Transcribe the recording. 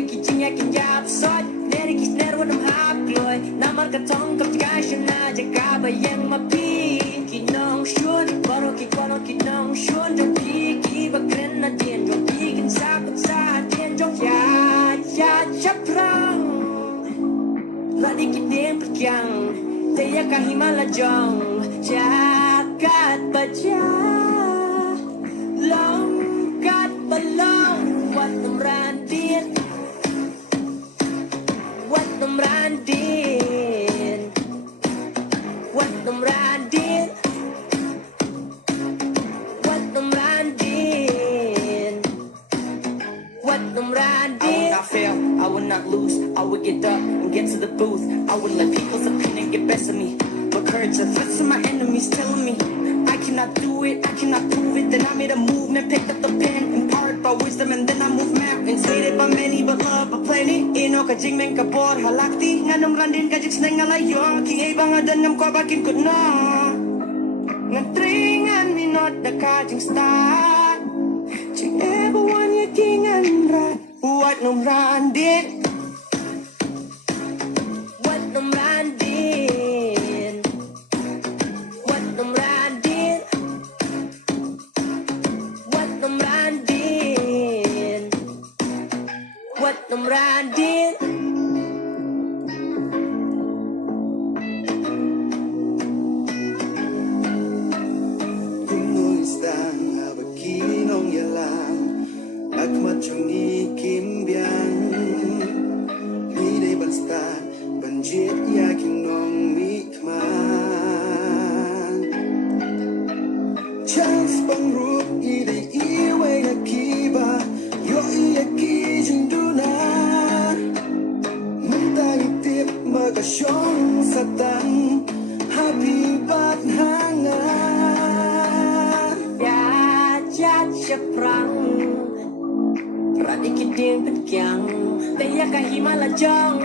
Dari kicing yakin jawab sod Dari kisner wadam hap gloy Namar katong kapgasyon na Jaka bayang mapi Kinong syun Baro kinong syun Jong piki bakren na dien Jong pikin sakot sa dien Jong ya chaprang Ladi kidem perjang Daya kahimala jong Jakat baja Longkat balong Wat nam randin Wat nam randin Wat nam randin Wat nam randin Wat nam randin I will not fail, I will not lose I will get up and get to the booth I will let people's opinion get best of me But courage are threats to my enemies telling me I cannot do it, I cannot prove it Then I made a move and picked up the pen Empowered by wisdom and then I move mountains Hated by many but loved by plenty Ino ka jing men ka bor halakti Nga nung randin ka jik sneng ngalayo King ay bang adan ngam ko bakin ko no Nga tringan minot na ka jing start Jing eba wan ya kingan rat Wat nung randin Wat nung randin Wat nung randin Wat nung randin Wat nung randin Kumuistang abakinong yalang Agmat yung ikimbiang Liday basta Banjit yakin nong mikman Chance pangrup iday iway nakiba Yo iyaki jinduna Muntay tip magasyong satan Happy bat hanga Ya chaprang Radi kiding penkyang Daya kahimala jong